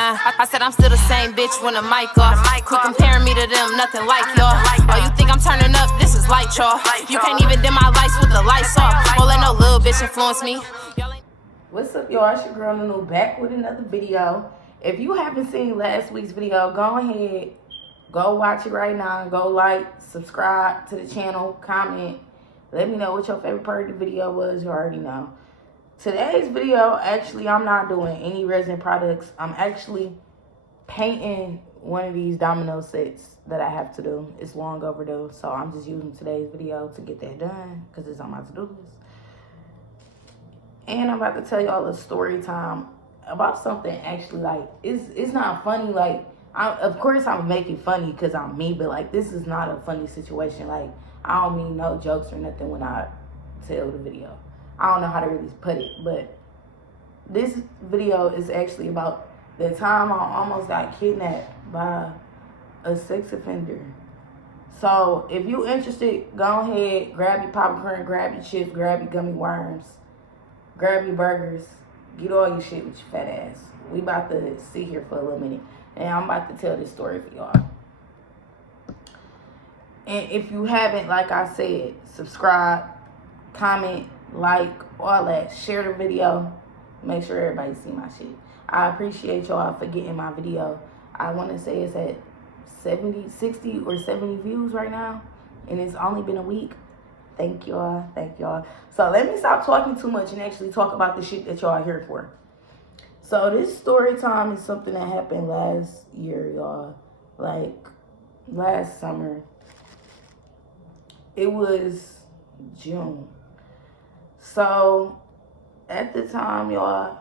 I said I'm still the same bitch when the mic off. Quit comparing me to them, nothing like y'all. Oh, you think I'm turning up? This is light, y'all. You can't even dim my lights with the lights off. Won't let no little bitch influence me. What's up, y'all? It's your girl Nunu back with another video. If you haven't seen last week's video, go ahead, go watch it right now. Go like, subscribe to the channel, comment. Let me know what your favorite part of the video was. You already know. Today's video, actually, I'm not doing any resin products. I'm actually painting one of these domino sets that I have to do. It's long overdue, so I'm just using today's video to get that done because it's on my to-do list. And I'm about to tell y'all a story time about something actually, like, it's not funny. Like, of course I'm making funny because I'm me, but, like, this is not a funny situation. Like, I don't mean no jokes or nothing when I tell the video. I don't know how to really put it, but this video is actually about the time I almost got kidnapped by a sex offender. So if you interested, go ahead, grab your popcorn, grab your chips, grab your gummy worms, grab your burgers, get all your shit with your fat ass. We about to sit here for a little minute, and I'm about to tell this story for y'all. And if you haven't, like I said, subscribe, comment, like, all that. Share the video. Make sure everybody see my shit. I appreciate y'all for getting my video. I want to say it's at 60 or 70 views right now, and it's only been a week. Thank y'all. Thank y'all. So let me stop talking too much and actually talk about the shit that y'all are here for. So this story time is something that happened last year, y'all. Like, last summer. It was June. So at the time, y'all,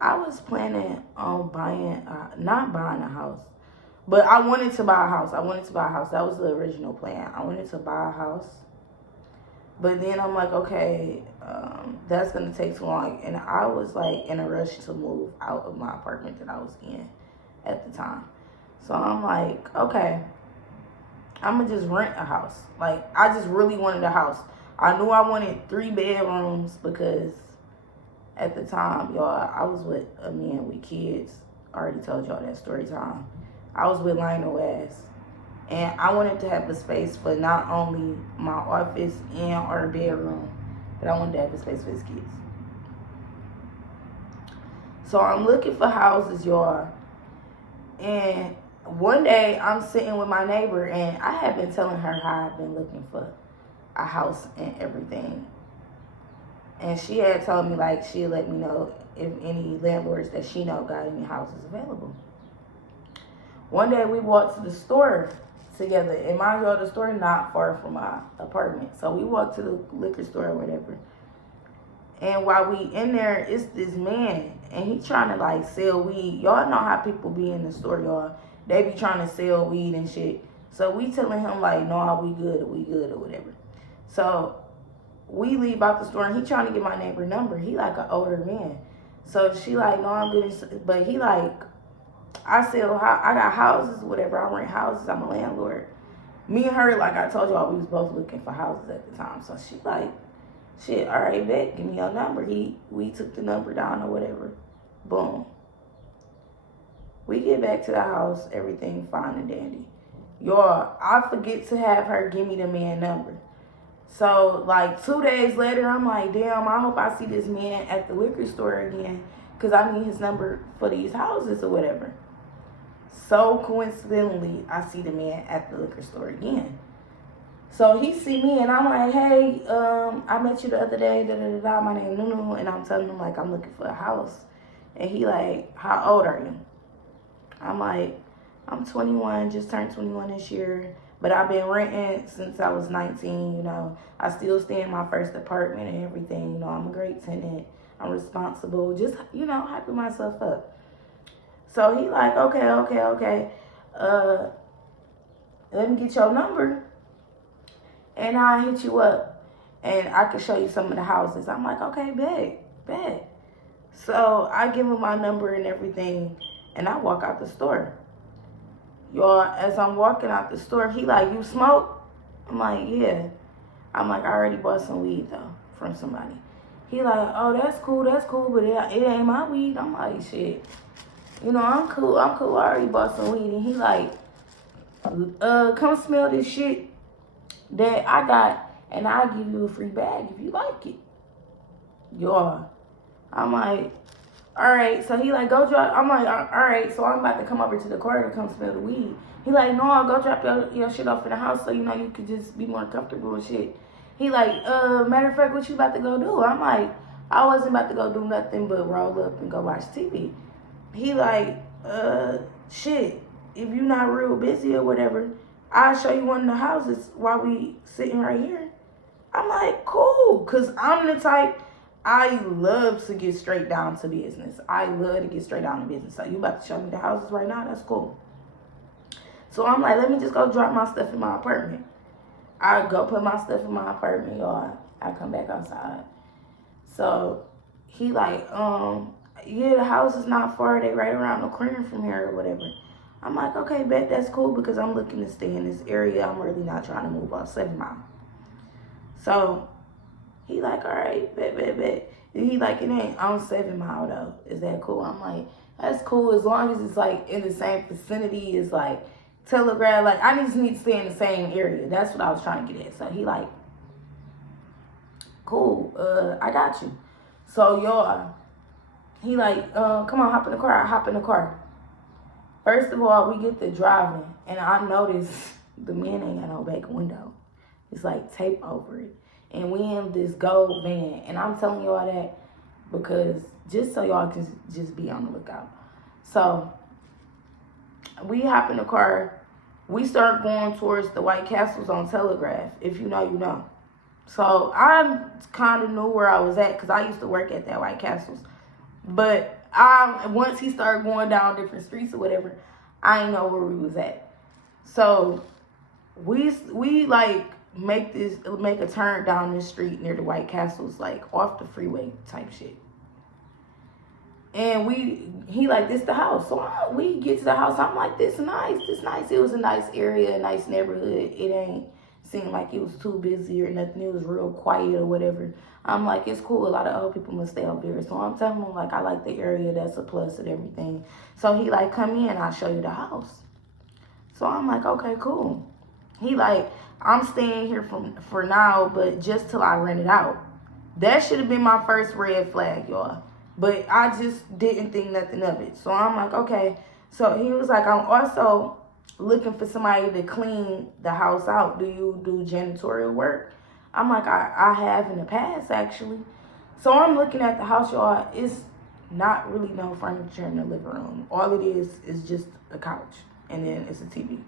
I was planning on not buying a house, but I wanted to buy a house. That was the original plan. I wanted to buy a house. But then I'm like, okay, that's going to take too long. And I was like in a rush to move out of my apartment that I was in at the time. So I'm like, okay, I'm going to just rent a house. Like, I just really wanted a house. I knew I wanted 3 bedrooms because at the time, y'all, I was with a man with kids. I already told y'all that story time. I was with Lionel Ass. And I wanted to have a space for not only my office and our bedroom, but I wanted to have a space for his kids. So I'm looking for houses, y'all. And one day I'm sitting with my neighbor, and I had been telling her how I've been looking for a house and everything. And she had told me, like, she'd let me know if any landlords that she know got any houses available. One day we walked to the store together, and mind you, the store not far from my apartment. So we walked to the liquor store or whatever. And while we in there, it's this man, and he trying to, like, sell weed. Y'all know how people be in the store, y'all. They be trying to sell weed and shit. So we telling him, like, no, we good or whatever. So we leave out the store, and he trying to get my neighbor number. He like an older man. So she like, no, I'm good. But he like, I got houses, whatever. I rent houses. I'm a landlord. Me and her, like I told y'all, we was both looking for houses at the time. So she like, shit, all right, bet, give me your number. We took the number down or whatever. Boom. We get back to the house, everything fine and dandy. Y'all, I forget to have her give me the man number. So, like, 2 days later, I'm like, damn, I hope I see this man at the liquor store again, because I need his number for these houses or whatever. So, coincidentally, I see the man at the liquor store again. So, he see me, and I'm like, hey, I met you the other day, da-da-da-da, my name is Nunu, and I'm telling him, like, I'm looking for a house. And he like, how old are you? I'm like, I'm 21, just turned 21 this year. But I've been renting since I was 19, you know. I still stay in my first apartment and everything. You know, I'm a great tenant. I'm responsible. Just, you know, hyping myself up. So he like, okay. Let me get your number, and I'll hit you up, and I can show you some of the houses. I'm like, okay, bet. So I give him my number and everything, and I walk out the store. Y'all, as I'm walking out the store, he like, you smoke? I'm like, yeah. I'm like, I already bought some weed, though, from somebody. He like, oh, that's cool, but it ain't my weed. I'm like, shit. you know, I'm cool. I already bought some weed. And he like, come smell this shit that I got, and I'll give you a free bag if you like it. Y'all. I'm like, all right. So he like, go drop. I'm like, all right. So I'm about to come over to the car to come smell the weed. He like, no, go drop your shit off in the house so you know you could just be more comfortable and shit. He like, matter of fact, what you about to go do? I'm like, I wasn't about to go do nothing but roll up and go watch TV. He like, shit, if you not real busy or whatever, I'll show you one of the houses while we sitting right here. I'm like, cool, because I'm the type, I love to get straight down to business. I love to get straight down to business. So you about to show me the houses right now? That's cool. So I'm like, let me just go drop my stuff in my apartment. I go put my stuff in my apartment, y'all. I come back outside. So he like, yeah, the house is not far. They right around the corner from here or whatever. I'm like, okay, bet, that's cool because I'm looking to stay in this area. I'm really not trying to move off 7 Mile. So he like, all right, bet. And he like, it ain't on 7 Mile though. Is that cool? I'm like, that's cool as long as it's like in the same vicinity as like Telegraph. Like, I just need to stay in the same area. That's what I was trying to get at. So he like, cool, I got you. So y'all, he like, come on, hop in the car. I hop in the car. First of all, we get to driving, and I notice the man ain't got no back window. It's like tape over it. And we in this gold van. And I'm telling y'all that because just so y'all can just be on the lookout. So we hop in the car. We start going towards the White Castles on Telegraph. If you know, you know. So I kind of knew where I was at because I used to work at that White Castles. But once he started going down different streets or whatever, I didn't know where we was at. So we like make a turn down this street near the White Castles, like off the freeway type shit. And he like, this the house. So we get to the house. I'm like, this nice. It was a nice area, a nice neighborhood. It ain't seemed like it was too busy or nothing. It was real quiet or whatever. I'm like, it's cool. A lot of old people must stay up there. So I'm telling him, like, I like the area. That's a plus and everything. So he like, come in. I'll show you the house. So I'm like, okay, cool. He like, I'm staying here for now, but just till I rent it out. That should have been my first red flag, y'all. But I just didn't think nothing of it. So I'm like, okay. So he was like, I'm also looking for somebody to clean the house out. Do you do janitorial work? I'm like, I have in the past, actually. So I'm looking at the house, y'all. It's not really no furniture in the living room. All it is just a couch. And then it's a TV.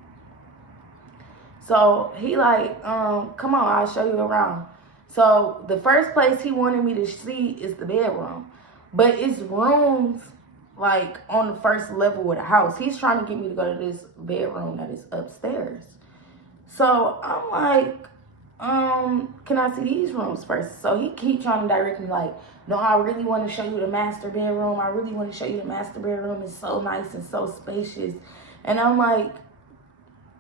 So he like, come on, I'll show you around. So the first place he wanted me to see is the bedroom. But it's rooms like on the first level of the house. He's trying to get me to go to this bedroom that is upstairs. So I'm like, can I see these rooms first? So he keep trying to direct me like, no, I really want to show you the master bedroom. I really want to show you the master bedroom. It's so nice and so spacious. And I'm like,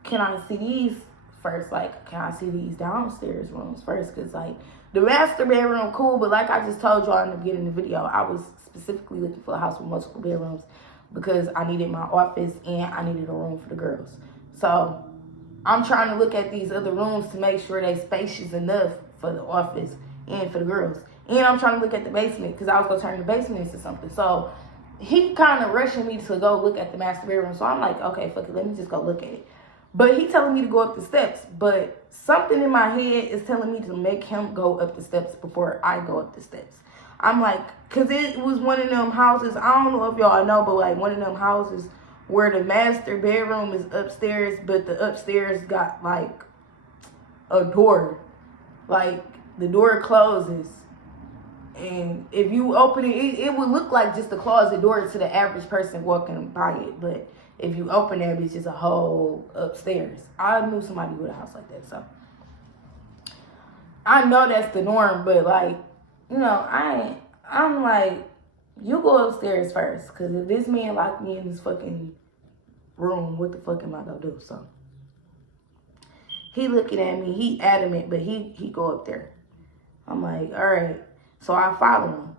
can I see these first? Like, can I see these downstairs rooms first? Because like the master bedroom, cool. But like I just told y'all in the beginning of the video, I was specifically looking for a house with multiple bedrooms because I needed my office and I needed a room for the girls. So I'm trying to look at these other rooms to make sure they spacious enough for the office and for the girls. And I'm trying to look at the basement because I was going to turn the basement into something. So he kind of rushing me to go look at the master bedroom. So I'm like, okay, fuck it. Let me just go look at it. But he telling me to go up the steps. But something in my head is telling me to make him go up the steps before I go up the steps. I'm like, because it was one of them houses. I don't know if y'all know, but like one of them houses where the master bedroom is upstairs, but the upstairs got like a door. Like the door closes. And if you open it, it would look like just a closet door to the average person walking by it. But if you open that, it's just a whole upstairs. I knew somebody with a house like that. So I know that's the norm, but like, you know, I'm like, you go upstairs first. Because if this man locked me in this fucking room, what the fuck am I going to do? So he looking at me. He adamant, but he go up there. I'm like, all right. So I follow him.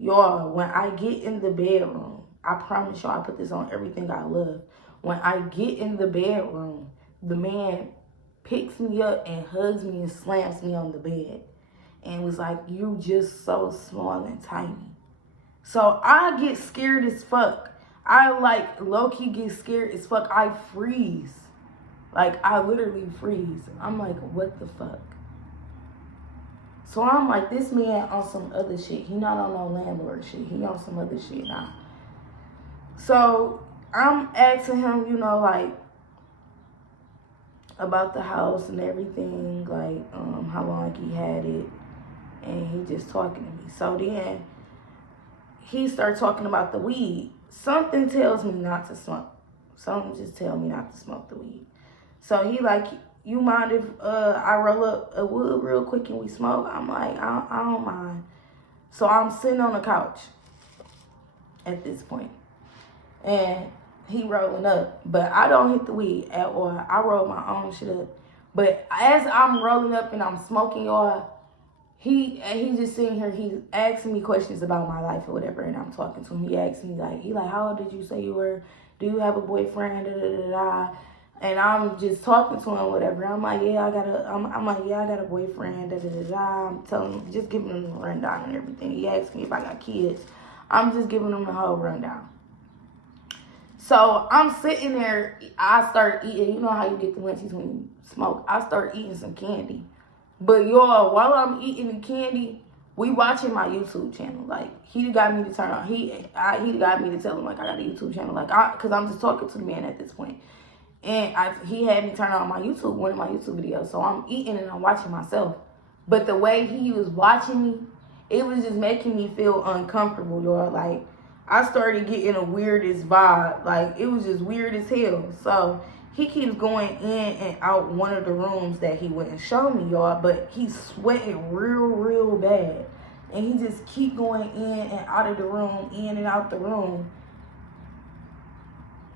Y'all, when I get in the bedroom, I promise y'all, I put this on everything I love. When I get in the bedroom, the man picks me up and hugs me and slams me on the bed. And was like, you just so small and tiny. So I get scared as fuck. I like low-key get scared as fuck. I freeze. Like, I literally freeze. I'm like, what the fuck? So I'm like, this man on some other shit. He not on no landlord shit. He on some other shit now. So I'm asking him, you know, like, about the house and everything, like, how long he had it. And he just talking to me. So then he started talking about the weed. Something tells me not to smoke. Something just tell me not to smoke the weed. So he like, you mind if I roll up a wood real quick and we smoke? I'm like, I don't mind. So I'm sitting on the couch at this point. And he rolling up. But I don't hit the weed at all. I roll my own shit up. But as I'm rolling up and I'm smoking, y'all, he just sitting here, he's asking me questions about my life or whatever, and I'm talking to him. He asked me, like, how old did you say you were? Do you have a boyfriend? Da, da, da, da. And I'm just talking to him, whatever. I'm like, yeah, I got a boyfriend, da, da, da, da. I'm telling him, just giving him the rundown and everything. He asked me if I got kids. I'm just giving him the whole rundown. So I'm sitting there, I start eating. You know how you get the munchies when you smoke. I start eating some candy. But y'all, while I'm eating the candy, we watching my YouTube channel. Like, he got me to turn on. He got me to tell him, like, I got a YouTube channel. Like, because I'm just talking to the man at this point. And he had me turn on my YouTube, one of my YouTube videos. So I'm eating and I'm watching myself. But the way he was watching me, it was just making me feel uncomfortable, y'all. Like, I started getting a weirdest vibe. Like, it was just weird as hell. So he keeps going in and out one of the rooms that he wouldn't show me, y'all. But he's sweating real bad. And he just keep going in and out of the room, in and out the room.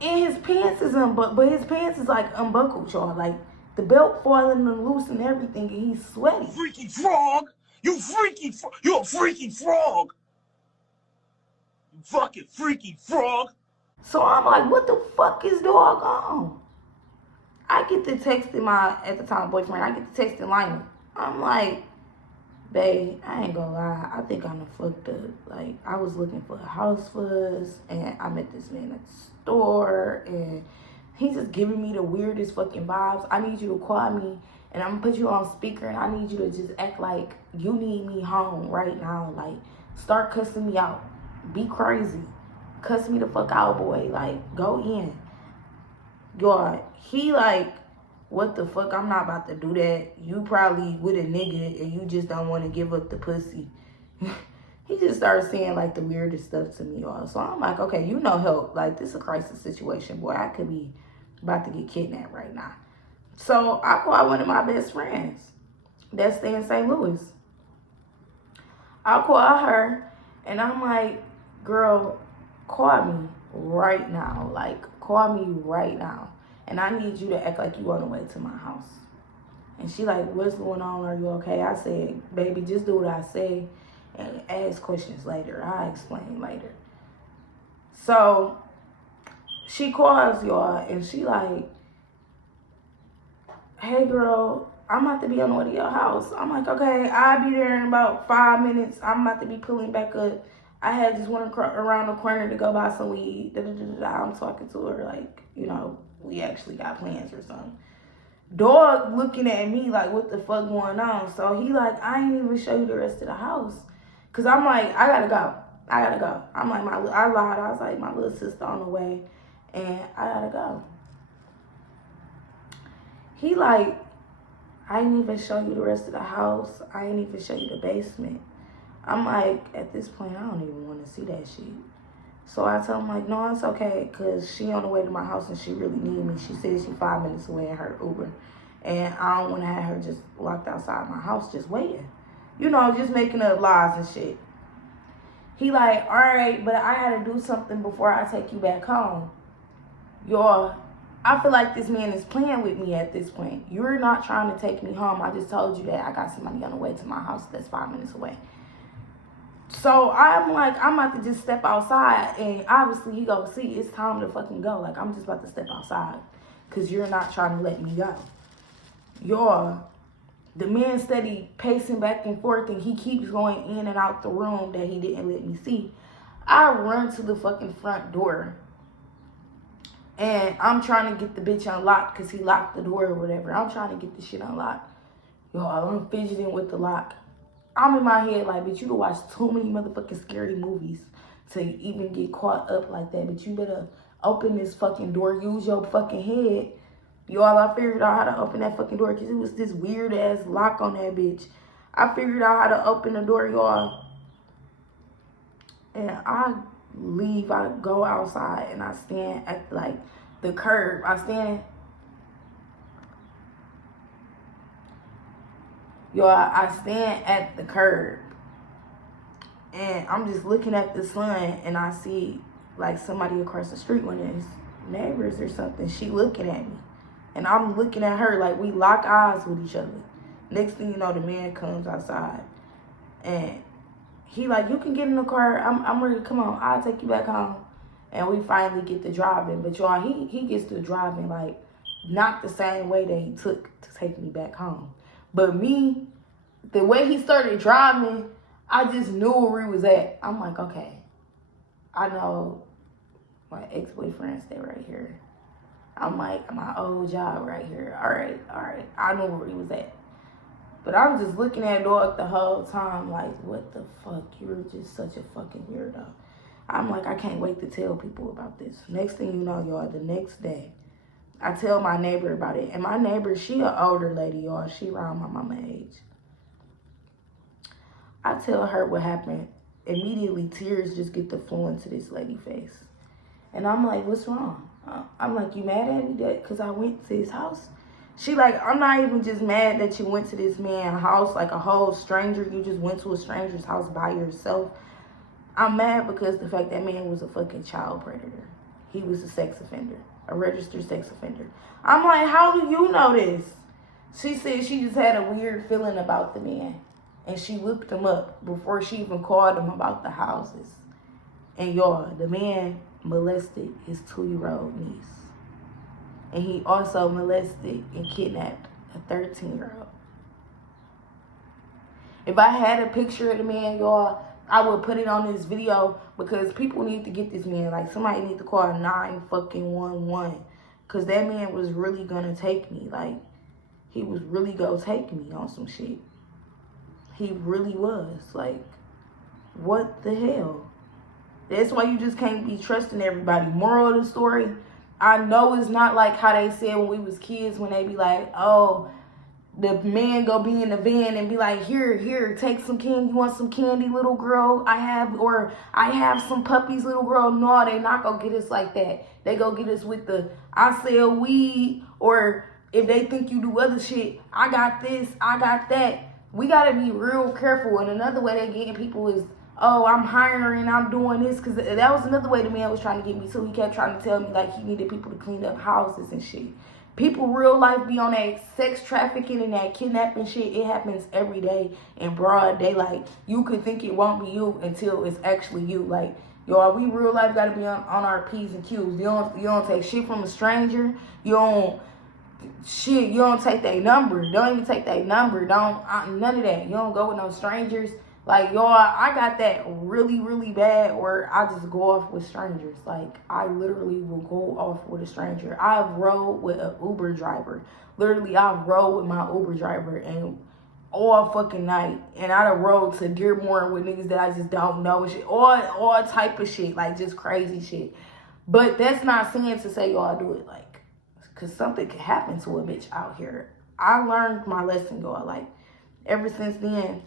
And his pants is but his pants is like unbuckled, y'all. Like, the belt falling loose and everything, and he's sweaty. Freaky frog! You a freaky frog! You fucking freaky frog! So I'm like, what the fuck is dog on? I get the text in my, at the time, boyfriend. I get the text in Lionel. I'm like, babe, I ain't gonna lie. I think I'm fucked up. Like, I was looking for a house for us, and I met this man at the store, and he's just giving me the weirdest fucking vibes. I need you to call me, and I'm gonna put you on speaker, and I need you to just act like you need me home right now. Like, start cussing me out. Be crazy. Cuss me the fuck out, boy. Like, go in. God, he like, what the fuck? I'm not about to do that. You probably with a nigga and you just don't want to give up the pussy. He just started saying like the weirdest stuff to me, y'all. So I'm like, okay, you know help. Like, this is a crisis situation, boy. I could be about to get kidnapped right now. So I called one of my best friends that stay in St. Louis. I called her and I'm like, girl, call me right now. Like, call me right now. And I need you to act like you on the way to my house. And she like, what's going on? Are you okay? I said, baby, just do what I say and ask questions later. I'll explain later. So she calls, y'all, and she like, hey, girl, I'm about to be on the way to your house. I'm like, okay, I'll be there in about 5 minutes. I'm about to be pulling back up. I had just went around the corner to go buy some weed. I'm talking to her like, you know, we actually got plans or something. Dog looking at me like, what the fuck going on? So he like, I ain't even show you the rest of the house. Cause I'm like, I gotta go. I'm like, I lied. I was like, my little sister on the way and I gotta go. He like, I ain't even show you the rest of the house. I ain't even show you the basement. I'm like, at this point, I don't even want to see that shit. So I tell him, like, no, it's okay, because she on the way to my house and she really need me. She said she 5 minutes away in her Uber. And I don't want to have her just locked outside my house just waiting. You know, just making up lies and shit. He like, all right, but I got to do something before I take you back home. Y'all, I feel like this man is playing with me at this point. You're not trying to take me home. I just told you that I got somebody on the way to my house that's 5 minutes away. So I'm like, I'm about to just step outside, and obviously he goes, see, it's time to fucking go. Like, I'm just about to step outside because you're not trying to let me go. Y'all, the man steady pacing back and forth, and he keeps going in and out the room that he didn't let me see. I run to the fucking front door, and I'm trying to get the bitch unlocked because he locked the door or whatever. I'm trying to get the shit unlocked. Y'all, I'm fidgeting with the lock. I'm in my head like, bitch, you can watch too many motherfucking scary movies to even get caught up like that. But you better open this fucking door. Use your fucking head. Y'all, I figured out how to open that fucking door because it was this weird-ass lock on that bitch. I figured out how to open the door, y'all. And I leave. I go outside, and I stand at, like, the curb. Y'all, I stand at the curb, and I'm just looking at the sun, and I see, like, somebody across the street, one of his neighbors or something. She looking at me, and I'm looking at her, like, we lock eyes with each other. Next thing you know, the man comes outside, and he like, you can get in the car. I'm ready to come on. I'll take you back home. And we finally get to driving. But, y'all, he gets to driving, like, not the same way that he took to take me back home. But me, the way he started driving, I just knew where he was at. I'm like, okay, I know my ex-boyfriend stay right here. I'm like, my old job right here. All right. I know where he was at. But I'm just looking at dog the whole time like, what the fuck? You're just such a fucking weirdo. I'm like, I can't wait to tell people about this. Next thing you know, y'all, the next day, I tell my neighbor about it. And my neighbor, she an older lady, y'all. She around my mama age. I tell her what happened. Immediately, tears just get to flowing to this lady's face. And I'm like, what's wrong? I'm like, you mad at me because I went to his house? She like, I'm not even just mad that you went to this man's house like a whole stranger. You just went to a stranger's house by yourself. I'm mad because the fact that man was a fucking child predator. He was a sex offender, a registered sex offender. I'm like, how do you know this? She said she just had a weird feeling about the man. And she looked him up before she even called him about the houses. And y'all, the man molested his 2-year-old niece. And he also molested and kidnapped a 13-year-old. If I had a picture of the man, y'all, I would put it on this video because people need to get this man. Like, somebody need to call 911. Because that man was really going to take me. Like, he was really going to take me on some shit. He really was. Like, what the hell? That's why you just can't be trusting everybody. Moral of the story, I know it's not like how they said when we was kids, when they be like, oh, the man go be in the van and be like, here, take some candy. You want some candy, little girl? I have some puppies, little girl. No, they not gonna get us like that. They go get us with the, I sell weed, or if they think you do other shit, I got this, I got that. We gotta be real careful. And another way they getting people is, oh, I'm hiring, I'm doing this. Because that was another way the man was trying to get me too. He kept trying to tell me like he needed people to clean up houses and shit. People real life be on that sex trafficking and that kidnapping shit. It happens every day in broad daylight. You could think it won't be you until it's actually you. Like, y'all, we real life gotta be on our P's and Q's. You don't take shit from a stranger. You don't take their number. Don't even take their number. None of that. You don't go with no strangers. Like, y'all, I got that really, really bad where I just go off with strangers. Like, I literally will go off with a stranger. I've rode with an Uber driver. Literally, I've rode with my Uber driver and all fucking night. And I done rode to Dearborn with niggas that I just don't know and shit. All type of shit. Like, just crazy shit. But that's not saying to say y'all do it, like, because something could happen to a bitch out here. I learned my lesson, y'all. Like, ever since then,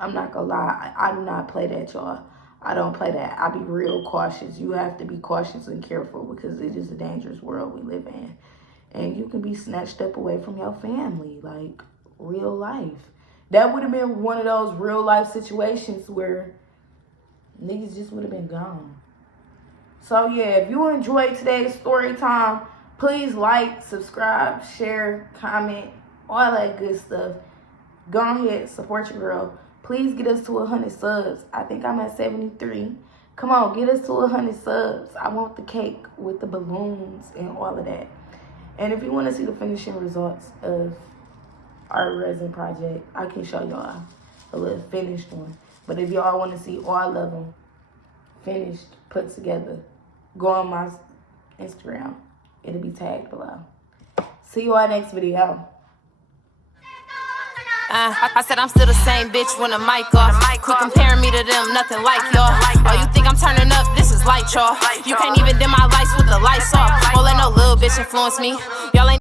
I'm not gonna lie, I do not play that, y'all. I don't play that. I be real cautious. You have to be cautious and careful because it is a dangerous world we live in. And you can be snatched up away from your family, like real life. That would have been one of those real life situations where niggas just would have been gone. So yeah, if you enjoyed today's story time, please like, subscribe, share, comment, all that good stuff. Go ahead, support your girl. Please get us to 100 subs. I think I'm at 73. Come on, get us to 100 subs. I want the cake with the balloons and all of that. And if you want to see the finishing results of our resin project, I can show y'all a little finished one. But if y'all want to see all of them finished, put together, go on my Instagram. It'll be tagged below. See you all next video. I said I'm still the same bitch when the mic off. Quit comparing me to them, nothing like y'all. Oh, you think I'm turning up? This is light, y'all. You can't even dim my lights with the lights off. Won't let no little bitch influence me. Y'all ain't